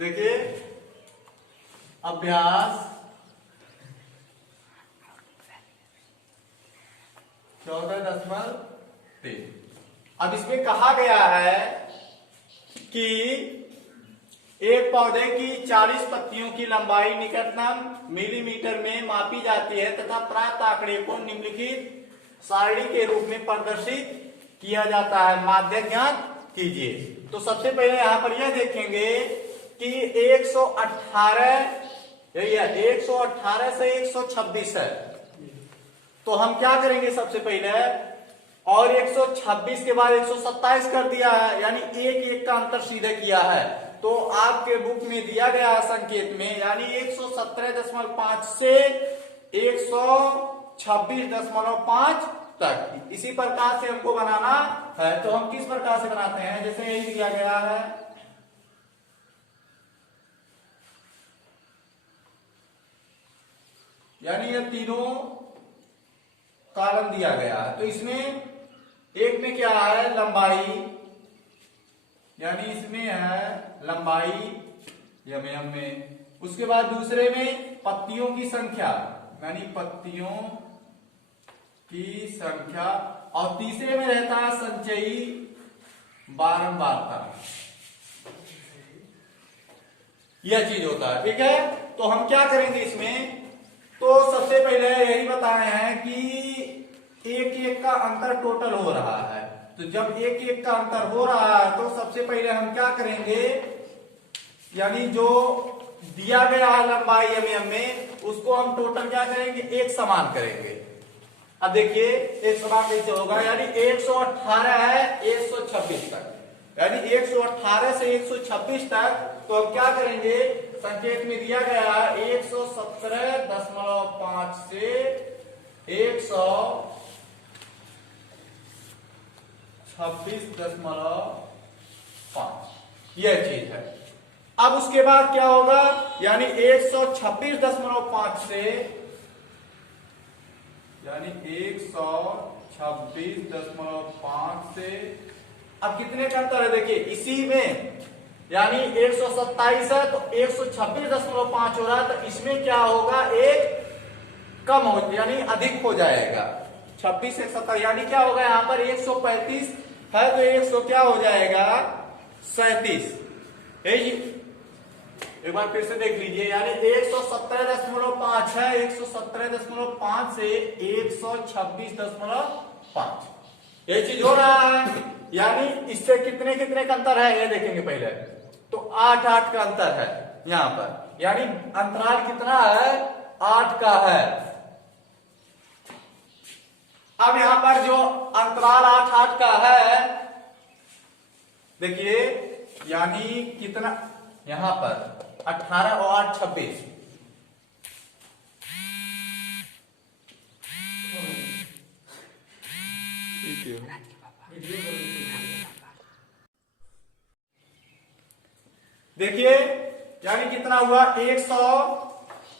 देखिए अभ्यास 14.3। अब इसमें कहा गया है कि एक पौधे की 40 पत्तियों की लंबाई निकटतम मिलीमीटर में मापी जाती है तथा प्राप्त आंकड़े को निम्नलिखित सारणी के रूप में प्रदर्शित किया जाता है। माध्य ज्ञात कीजिए। तो सबसे पहले यहां पर यह देखेंगे कि 118 यही है, 118 से 126 है। तो हम क्या करेंगे सबसे पहले, और 126 के बाद 127 कर दिया है, यानी एक एक का अंतर सीधे किया है। तो आपके बुक में दिया गया है संकेत में, यानी 117.5 से 126.5 तक। इसी प्रकार से हमको बनाना है। तो हम किस प्रकार से बनाते हैं, जैसे यही दिया गया है, यानी ये तीनों कॉलम दिया गया है। तो इसमें एक में क्या है, लंबाई, यानी इसमें है लंबाई एम में। उसके बाद दूसरे में पत्तियों की संख्या, यानी पत्तियों की संख्या, और तीसरे में रहता है संचयी बारंबारता। यह चीज होता है, ठीक है। तो हम क्या करेंगे इसमें, तो सबसे पहले यही बताए हैं कि एक एक का अंतर टोटल हो रहा है। तो जब एक एक का अंतर हो रहा है तो सबसे पहले हम क्या करेंगे, यानी जो दिया गया है लंबाई एम में, उसको हम टोटल क्या करेंगे, एक समान करेंगे। अब देखिए एक समान कैसे होगा, यानी 118 है 126 तक, यानी 118 से 126 तक। तो हम क्या करेंगे, संकेत में दिया गया है 117.5 से 126.5, यह चीज है। अब उसके बाद क्या होगा, यानी 126.5 से, यानी 126.5 से, अब कितने का अंतर है देखिए इसी में, यानी 127 है तो 126.5 हो रहा है। तो इसमें क्या होगा, एक कम हो, यानी अधिक हो जाएगा। 26 से 27, यानी क्या होगा, यहां पर 135 है तो 100 क्या हो जाएगा, 37। एक बार फिर से देख लीजिए, यानी 117.5 है, 117.5 से 126.5, ये चीज हो रहा है। यानी इससे कितने कितने का अंतर है ये देखेंगे पहले। तो 8 का अंतर है यहां पर, यानी अंतराल कितना है, 8 का है। अब यहां पर जो अंतराल 8 का है, देखिए यानी कितना, यहां पर 18 और 8 26, देखिए यानी कितना हुआ, 100,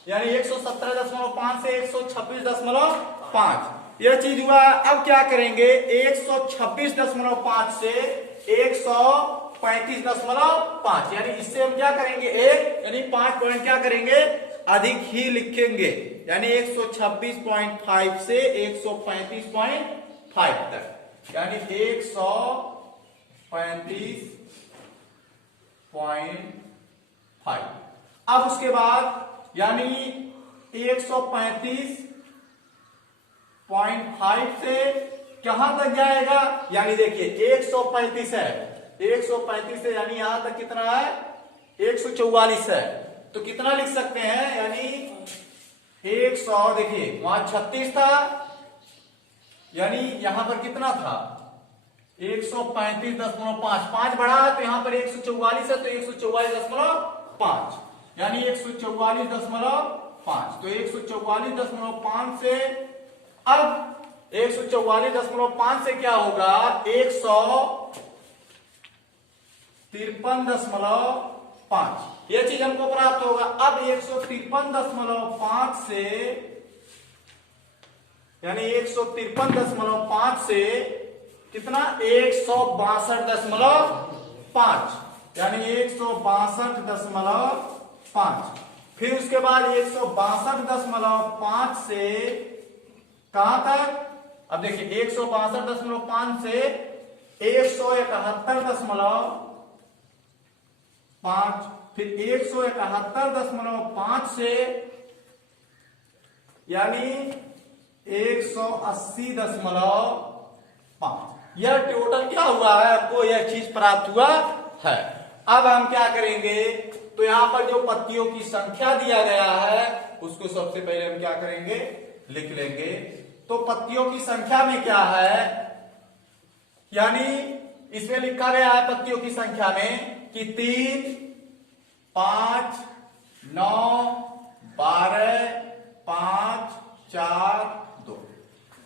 यानी 117.5 से 126.5, यह चीज हुआ। अब क्या करेंगे, 126.5 से 135.5, यानी इससे हम क्या करेंगे, एक यानी 5 पॉइंट क्या करेंगे, अधिक ही लिखेंगे, यानी 126.5 से 135.5 तक, यानी 135.5। अब उसके बाद यानी 135.5 से कहां तक जाएगा, यानी देखिए 135 है, 135 से यानी यहां तक कितना है, 144 है। तो कितना लिख सकते हैं, यानी 100, देखिए वहां 36 था, यानी यहां पर कितना था, 135.5, 5 बढ़ा है तो यहां पर 144 है, तो 144.5, यानी 144.5। तो 144.5 से, अब 144.5 से क्या होगा, 153.5, यह चीज हमको प्राप्त होगा। अब 153.5 से, यानी 153.5 से कितना, 162.5 5 यानी 162.5। फिर उसके बाद 162.5 से कहां तक, अब देखिए 162.5 से 171.5, फिर 171.5 से यानी 180.5। यह टोटल क्या हुआ है, हमको यह चीज प्राप्त हुआ है। अब हम क्या करेंगे, तो यहां पर जो पत्तियों की संख्या दिया गया है उसको सबसे पहले हम क्या करेंगे, लिख लेंगे। तो पत्तियों की संख्या में क्या है, यानी इसमें लिखा गया है पत्तियों की संख्या में कि 3, 5, 9, 12, 5, 4, 2।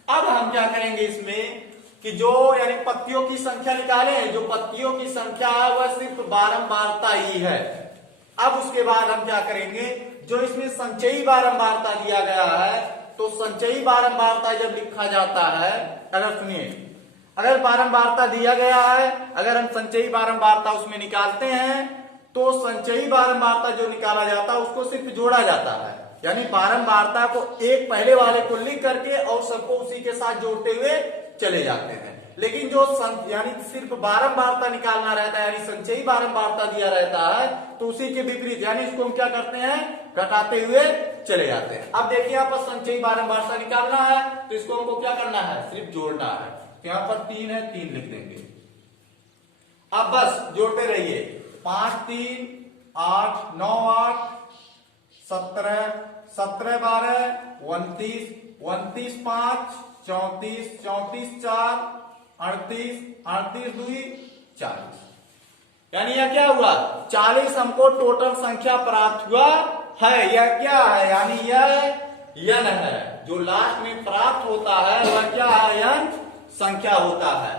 अब हम क्या करेंगे इसमें कि जो यानी पत्तियों की संख्या निकाले हैं, जो पत्तियों की संख्या है वह सिर्फ बारंबारता ही है। अब उसके बाद हम क्या करेंगे, जो इसमें संचयी बारंबारता दिया गया है, तो संचयी बारंबारता जब लिखा जाता है, अगर सुनिए, अगर बारंबारता दिया गया है, अगर हम संचयी बारंबारता उसमें निकालते हैं, तो संचयी बारंबारता जो निकाला जाता है उसको सिर्फ जोड़ा जाता है। यानी बारंबारता को एक पहले वाले को लिख करके और सबको उसी के साथ जोड़ते हुए चले जाते हैं। लेकिन जो यानी सिर्फ बारंबारता निकालना रहता है, यानी संचयी बारंबारता दिया रहता है, तो उसी के विपरीत यानी इसको हम क्या करते हैं, घटाते हुए चले जाते हैं। अब देखिए यहाँ पर संचयी बारंबारता निकालना है, तो इसको हमको क्या करना है, सिर्फ जोड़ना है। यहाँ पर 3 है, 3 लिख देंगे। अब बस जोड़ते रहिए, 5, 3, 8, 9, 8, 17, 17, 12, 29, 29, 5, 34, 34, 4, 38, 38, 2, 40। यानी यह क्या हुआ, 40 हमको टोटल संख्या प्राप्त हुआ है। यह क्या है, यानी यह यन है, जो लास्ट में प्राप्त होता है वह क्या है, यन संख्या होता है।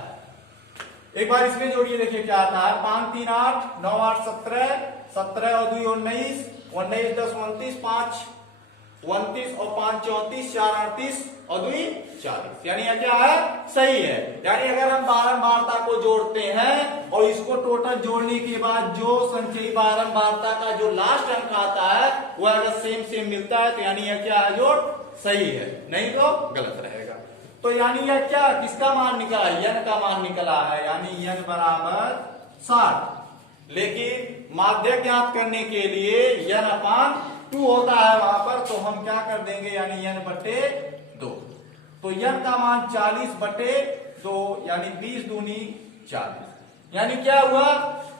एक बार इसमें जोड़िए, देखिए क्या आता है, 5, 3, 8, 9, 8, 17, 17 और 2, 19, 19, 10, 29, 5, 29 और 5, 34, 4, 38 और 2, 40। यानी यह क्या है, सही है। यानी अगर हम बारंबारता को जोड़ते हैं और इसको टोटल जोड़ने के बाद जो संचयी बारंबारता का जो लास्ट अंक आता है वह अगर सेम सेम मिलता है, तो यानी यह क्या है, जोड़ सही है, नहीं तो गलत रहेगा। तो यानी यह क्या, किसका मान निकला, यन का मान निकला है, यानी यन बराबर 60। लेकिन माध्य ज्ञात करने के लिए यन अपान 2 होता है वहां पर, तो हम क्या कर देंगे, यानी यन बटे 2। तो यन का मान 40/2 यानी 20 दूनी 40। यानी क्या हुआ,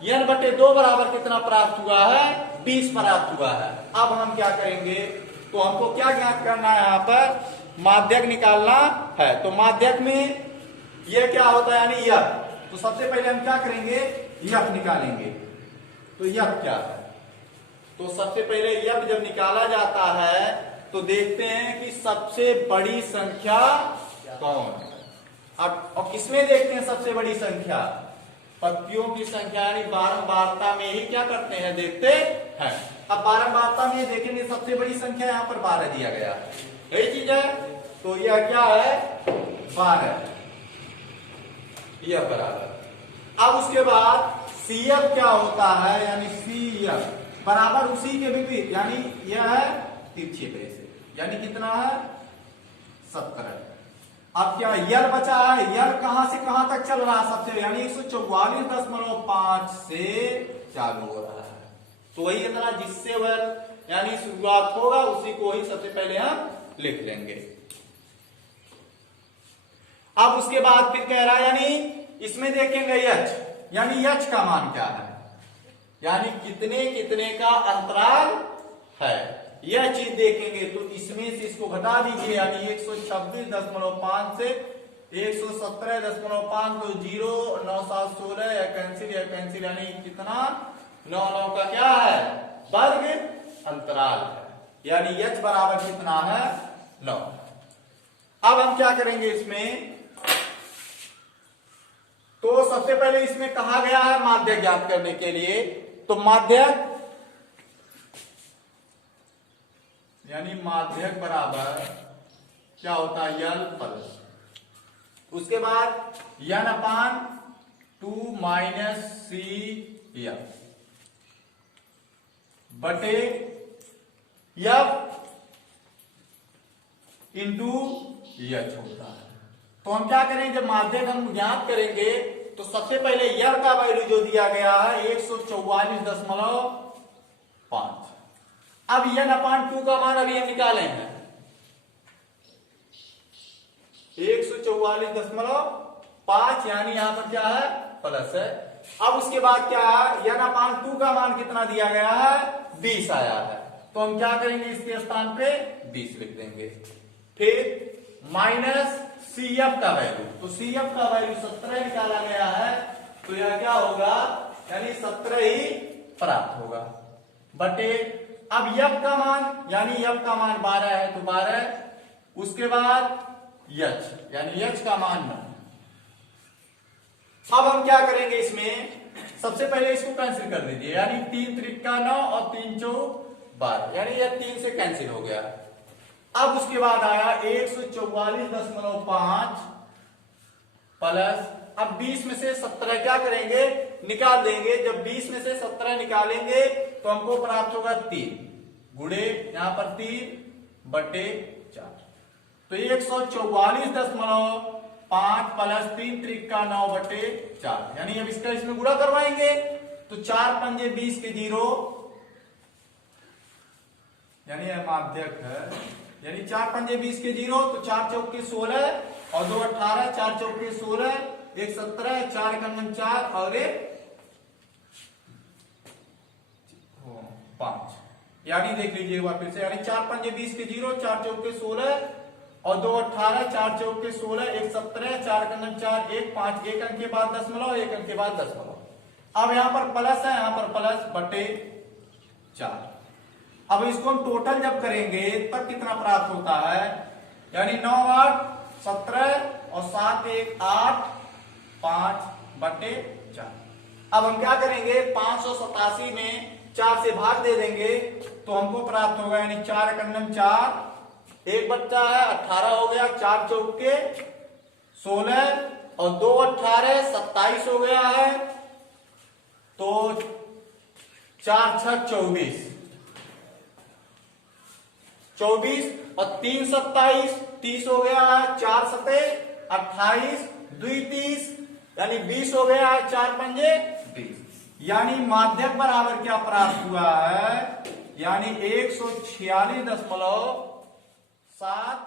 यन बटे 2 बराबर कितना प्राप्त हुआ है, 20 प्राप्त हुआ है। अब हम क्या करेंगे, तो हमको क्या ज्ञात करना है, यहाँ पर माध्यक निकालना है। तो माध्यक में ये क्या होता है, यानी यफ। तो सबसे पहले हम क्या करेंगे, यफ निकालेंगे। तो यफ क्या है, तो सबसे पहले यफ जब निकाला जाता है तो देखते हैं कि सबसे बड़ी संख्या कौन है। अब और किसमें देखते हैं सबसे बड़ी संख्या, पत्तियों की संख्या, यानी बारंबारता में ही क्या करते हैं, देखते हैं। अब बारंबारता में देखेंगे सबसे बड़ी संख्या यहाँ पर 12 दिया गया है, यही चीज है। तो यह क्या है, 12, यह बराबर। अब उसके बाद CF क्या होता है, यानी CF बराबर उसी के विपरीत, यानी यह है तिरछे पे से, यानी कितना है, 17। अब क्या यल बचा है, यल कहां से कहां तक चल रहा है सबसे, यानी 144.5 से चालू हो रहा है। तो वही इतना जिससे वह यानी शुरुआत होगा उसी को ही सबसे पहले हम लिख लेंगे। अब उसके बाद फिर कह रहा है, यानी इसमें देखेंगे यच, यानी यच का मान क्या है, यानी कितने कितने का अंतराल है, यह चीज देखेंगे। तो इसमें से इसको घटा दीजिए, यानी 126.5 से 117.5, तो 0, 9, 7, 16, या कैंसिल, यानी कितना, 9, 9 का क्या है, वर्ग अंतराल है, यानी यच बराबर कितना है, 9। अब हम क्या करेंगे इसमें, तो सबसे पहले इसमें कहा गया है माध्य ज्ञात करने के लिए, तो माध्यक यानी माध्यक बराबर क्या होता है, यल प्लस, उसके बाद यन अपान 2 माइनस सी एफ बटे एफ इंटू एच होता है। तो हम क्या करेंगे, जब माध्यक हम ज्ञात करेंगे तो सबसे पहले यर का वैल्यू जो दिया गया है 144.5। अब n अपान 2 का मान अभी हम निकाले हैं 144.5, यानी यहां पर क्या है प्लस है। अब उसके बाद क्या है, n अपान 2 का मान कितना दिया गया है 20 आया है। तो हम क्या करेंगे, इसके स्थान पे 20 लिख देंगे। फिर माइनस सी एफ का वैल्यू, तो सी एफ का वैल्यू 17 निकाला गया है, तो यह क्या होगा, यानी 17 ही प्राप्त होगा बटे अब एफ का मान, यानी एफ का मान 12 है तो 12, उसके बाद एच यानी एच का मान 9। अब हम क्या करेंगे, इसमें सबसे पहले इसको कैंसिल कर दीजिए, यानी 3 त्रिका 9 और 3 चौक 12, यानी यह 3 से कैंसिल हो गया। अब उसके बाद आया 144.5 प्लस, अब 20 में से 17 क्या करेंगे निकाल देंगे। जब 20 में से 17 निकालेंगे तो हमको प्राप्त होगा 3 गुणे यहां पर 3 बटे 4, तो 144.5 प्लस 3 त्रिका 9 बटे 4, यानी अब इसका इसमें गुणा करवाएंगे तो 4 पंजे 20 के 0, यानी यह माध्यक है, यानी 4 पंजे 20 के 0, तो 4 चौक के 16 और 2 18, 4 चौक के 16, 1 17, 4 कन्नम 4 और 1 5, यानी देख लीजिए एक बार फिर से, यानी 4 पंजे 20 के 0, 4 चौक के 16 और 2 18, 4 चौक के 16, 1 17, 4 कन्नम 4, 1 5, 1 अंक के बाद दशमलव, 1 अंक के बाद दशमलव। अब यहां पर प्लस है, यहां पर प्लस बटे 4। अब इसको हम टोटल जब करेंगे तब कितना प्राप्त होता है, यानी 9 8 17 और 7 1 8 5 बटे 4। अब हम क्या करेंगे, 587 में 4 से भाग दे देंगे तो हमको प्राप्त होगा, यानी 4 कन्नम 4, 1 बच्चा है 18 हो गया, 4 चौक के 16 और 2 18 27 हो गया है, तो 4 6 24 24 और 3 27 30 हो गया है, 4 7 28 2 30, यानी 20 हो गया है, 4 पंजे 20, यानी माध्यक बराबर क्या प्राप्त हुआ है, यानी 146.7